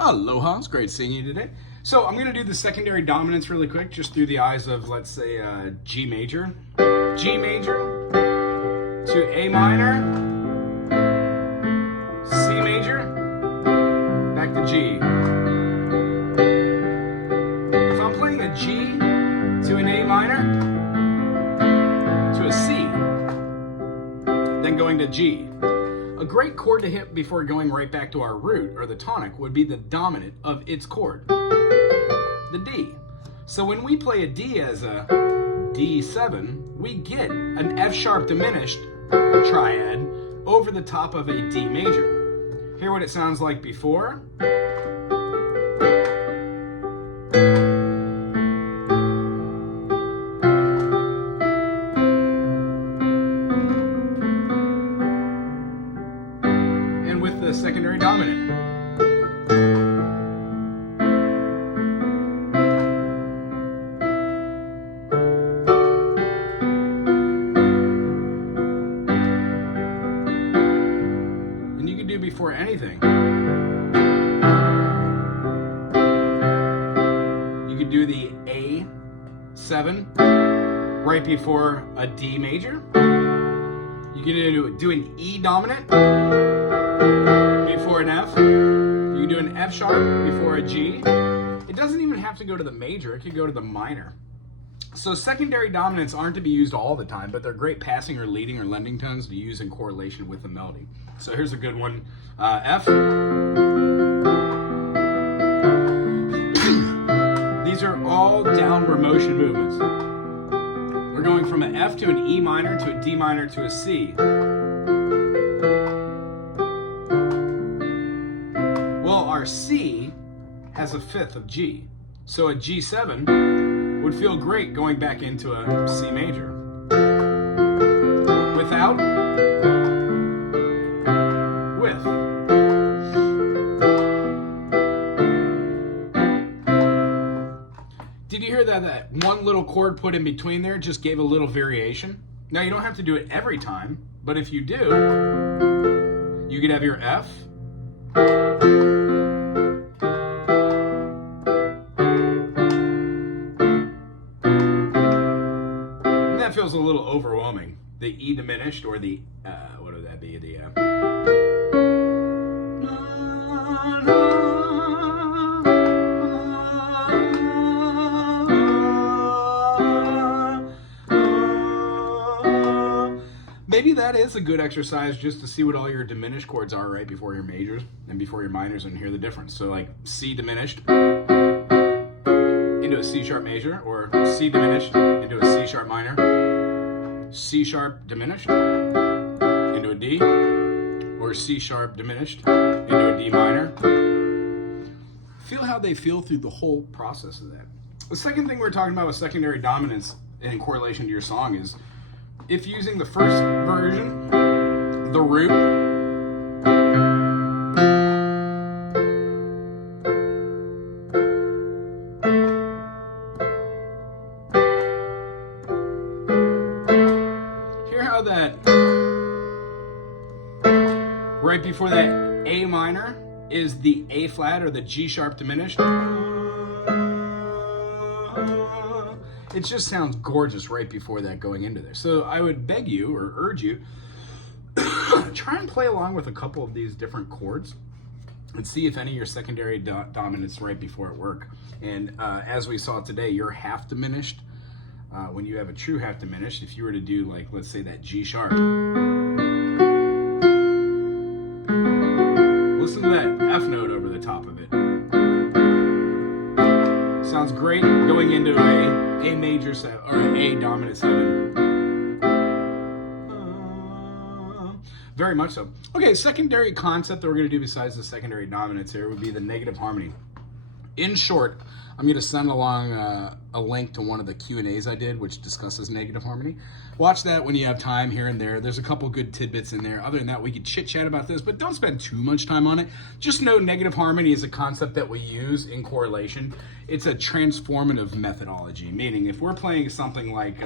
Aloha, it's great seeing you today. So I'm going to do the secondary dominants really quick, just through the eyes of, let's say, G major to A minor, C major, back to G. If I'm playing a G to an A minor to a C, then going to G. A great chord to hit before going right back to our root, or the tonic, would be the dominant of its chord, the D. So when we play a D as a D7, we get an F sharp diminished triad over the top of a D major. Hear what it sounds like before. With the secondary dominant. And you can do before anything. You could do the A7 right before a D major. You can do an E dominant before an F. You can do an F sharp before a G. It doesn't even have to go to the major, it could go to the minor. So secondary dominants aren't to be used all the time, but they're great passing or leading or lending tones to use in correlation with the melody. So here's a good one, F. These are all downward motion movements. We're going from an F to an E minor to a D minor to a C. Well, our C has a fifth of G. So a G7 would feel great going back into a C major. Without, with. Did you hear that one little chord put in between there just gave a little variation? Now you don't have to do it every time, but if you do, you could have your F, and that feels a little overwhelming. The E diminished, or the, what would that be? The, maybe that is a good exercise just to see what all your diminished chords are right before your majors and before your minors and hear the difference. So like C diminished into a C sharp major, or C diminished into a C sharp minor, C sharp diminished into a D, or C sharp diminished into a D minor. Feel how they feel through the whole process of that. The second thing we're talking about with secondary dominance in correlation to your song is, if using the first version, the root, hear how that right before that A minor is the A flat or the G sharp diminished. It just sounds gorgeous right before that going into there. So I would beg you, or urge you, try and play along with a couple of these different chords and see if any of your secondary dominants right before it work. And as we saw today, your half diminished, when you have a true half diminished, if you were to do, like, let's say that G sharp, listen to that F note over the top of it. Sounds great going into a major set, or an A dominant 7. Very much so. Okay, secondary concept that we're going to do besides the secondary dominants here would be the negative harmony. In short, I'm going to send along a link to one of the Q&As I did, which discusses negative harmony. Watch that when you have time here and there. There's a couple good tidbits in there. Other than that, we could chit-chat about this, but don't spend too much time on it. Just know negative harmony is a concept that we use in correlation. It's a transformative methodology, meaning if we're playing something like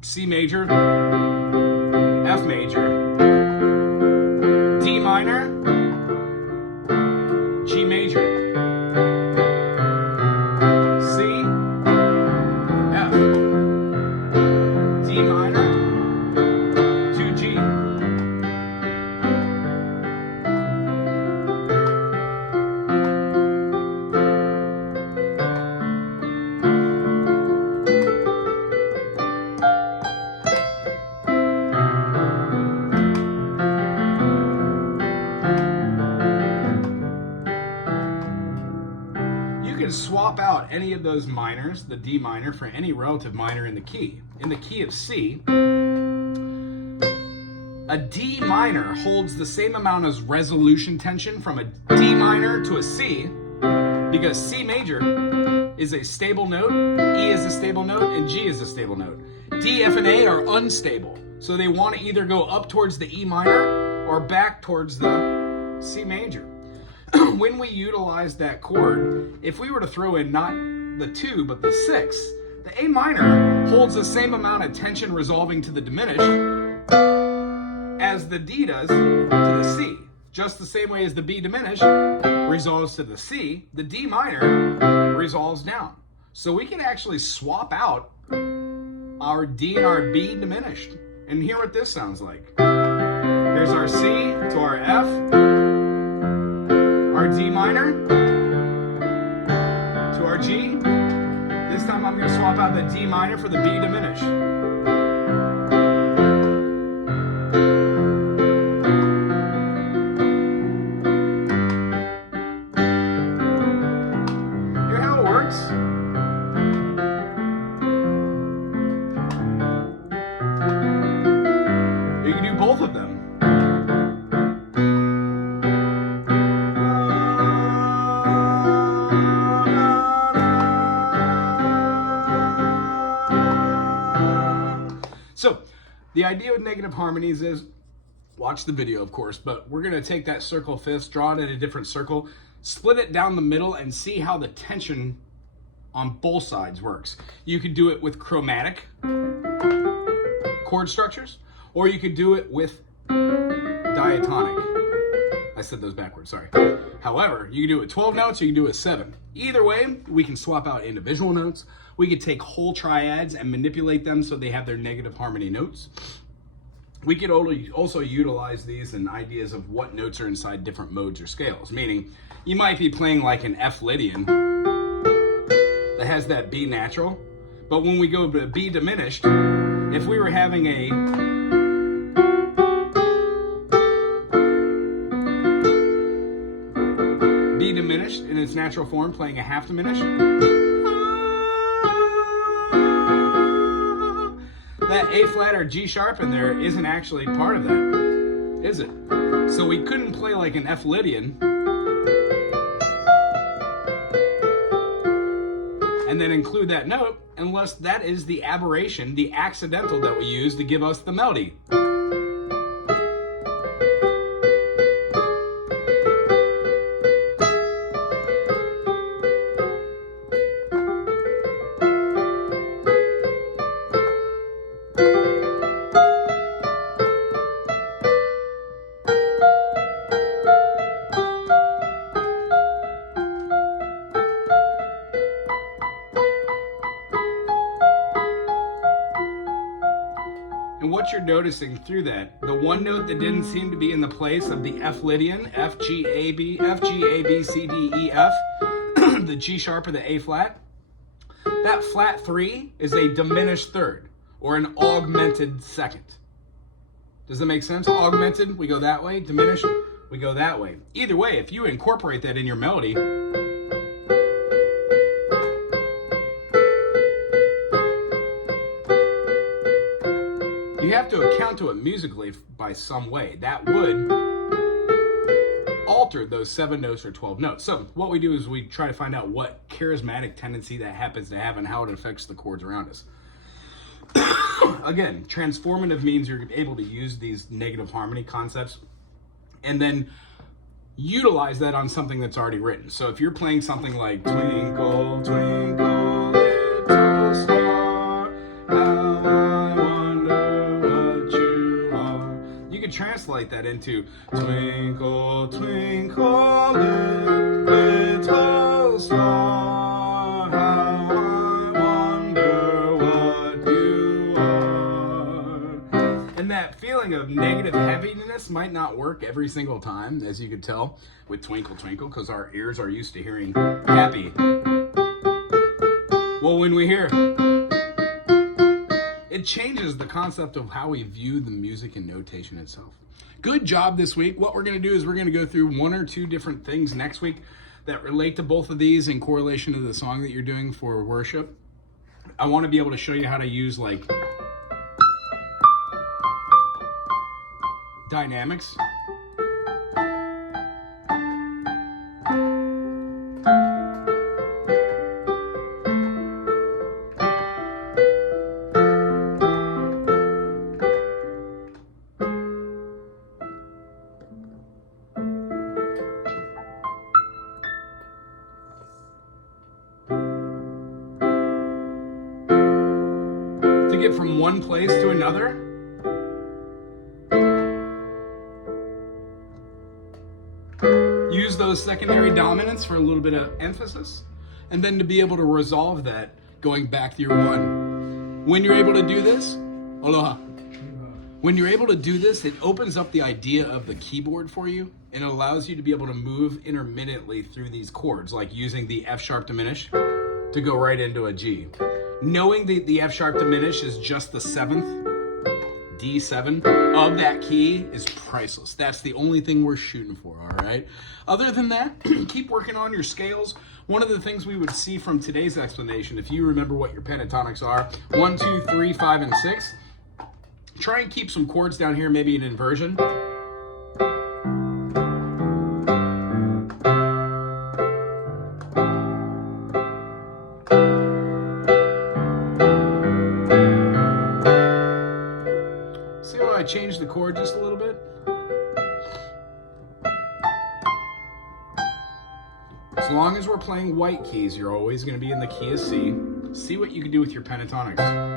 C major, F major, D minor, G major, can swap out any of those minors, the D minor, for any relative minor in the key. In the key of C, a D minor holds the same amount as resolution tension from a D minor to a C, because C major is a stable note, E is a stable note, and G is a stable note. D, F, and A are unstable, so they want to either go up towards the E minor or back towards the C major. When we utilize that chord, if we were to throw in not the 2 but the 6, the A minor holds the same amount of tension resolving to the diminished as the D does to the C. Just the same way as the B diminished resolves to the C, the D minor resolves down. So we can actually swap out our D and our B diminished and hear what this sounds like. Here's our C to our F, our D minor to our G. This time I'm going to swap out the D minor for the B diminished. Hear how it works? You can do both of them. So the idea with negative harmonies is, watch the video of course, but we're gonna take that circle fifths, draw it in a different circle, split it down the middle and see how the tension on both sides works. You could do it with chromatic chord structures, or you could do it with diatonic. I said those backwards, sorry. However, you can do it with 12 notes, you can do it with 7. Either way, we can swap out individual notes. We could take whole triads and manipulate them so they have their negative harmony notes. We could also utilize these in ideas of what notes are inside different modes or scales, meaning you might be playing like an F Lydian that has that B natural, but when we go to B diminished, if we were having a B diminished in its natural form, playing a half diminished, that A flat or G sharp in there isn't actually part of that, is it? So we couldn't play like an F Lydian and then include that note unless that is the aberration, the accidental that we use to give us the melody. And what you're noticing through that, the one note that didn't seem to be in the place of the F Lydian, F, G, A, B, C, D, E, F, the G sharp or the A flat, that flat 3 is a diminished third or an augmented second. Does that make sense? Augmented, we go that way. Diminished, we go that way. Either way, if you incorporate that in your melody, you have to account to it musically by some way. That would alter those 7 notes or 12 notes. So what we do is we try to find out what charismatic tendency that happens to have and how it affects the chords around us. Again, transformative means you're able to use these negative harmony concepts and then utilize that on something that's already written. So if you're playing something like Twinkle, Twinkle, Little Star, how I wonder what you are, you can translate that into Twinkle, Twinkle, Little Star, how I wonder what you are. And that feeling of negative heaviness might not work every single time, as you could tell with Twinkle Twinkle, because our ears are used to hearing happy. Well, when we hear, it changes the concept of how we view the music and notation itself. Good job this week. What we're going to do is we're going to go through 1 or 2 different things next week that relate to both of these in correlation to the song that you're doing for worship. I want to be able to show you how to use like dynamics. To get from one place to another. Use those secondary dominants for a little bit of emphasis, and then to be able to resolve that going back to your one. When you're able to do this, aloha. When you're able to do this, it opens up the idea of the keyboard for you, and it allows you to be able to move intermittently through these chords, like using the F sharp diminished to go right into a G. Knowing that the F sharp diminished is just the 7th, D7 of that key is priceless. That's the only thing we're shooting for, all right? Other than that, keep working on your scales. One of the things we would see from today's explanation, if you remember what your pentatonics are, 1, 2, 3, 5, and 6, try and keep some chords down here, maybe an inversion. Change the chord just a little bit. As long as we're playing white keys, you're always going to be in the key of C. See what you can do with your pentatonics.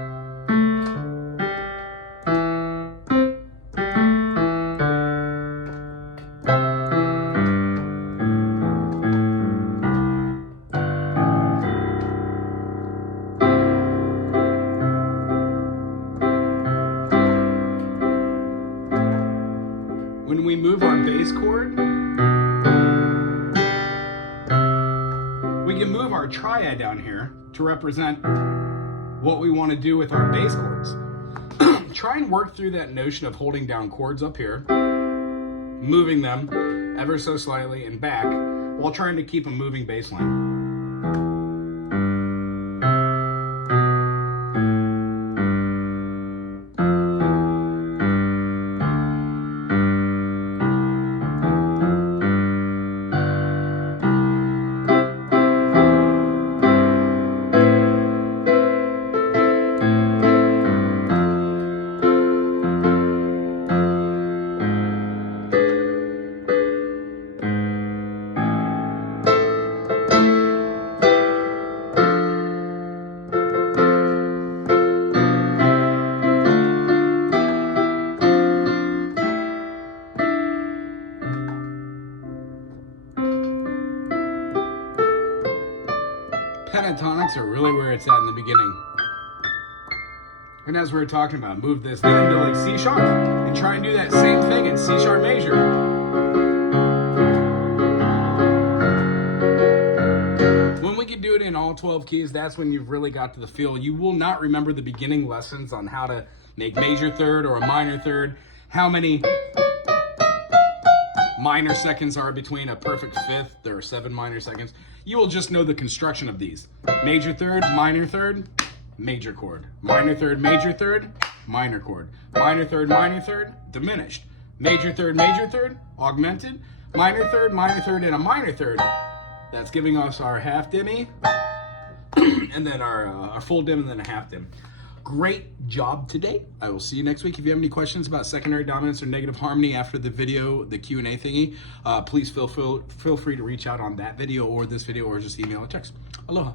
When we move our bass chord, we can move our triad down here to represent what we want to do with our bass chords. Try and work through that notion of holding down chords up here, moving them ever so slightly and back, while trying to keep a moving bass line. Pentatonics are really where it's at in the beginning. And as we were talking about, move this down to like C sharp and try and do that same thing in C sharp major. When we can do it in all 12 keys, that's when you've really got to the feel. You will not remember the beginning lessons on how to make major third or a minor third, how many minor seconds are between a perfect fifth. There are 7 minor seconds. You will just know the construction of these. Major third, major chord. Minor third, minor chord. Minor third, diminished. Major third, augmented. Minor third, and a minor third. That's giving us our half demi, and then our full dim, and then a half dim. Great job today. I will see you next week. If you have any questions about secondary dominance or negative harmony after the video, the Q&A thingy, please feel free to reach out on that video or this video, or just email or text. Aloha.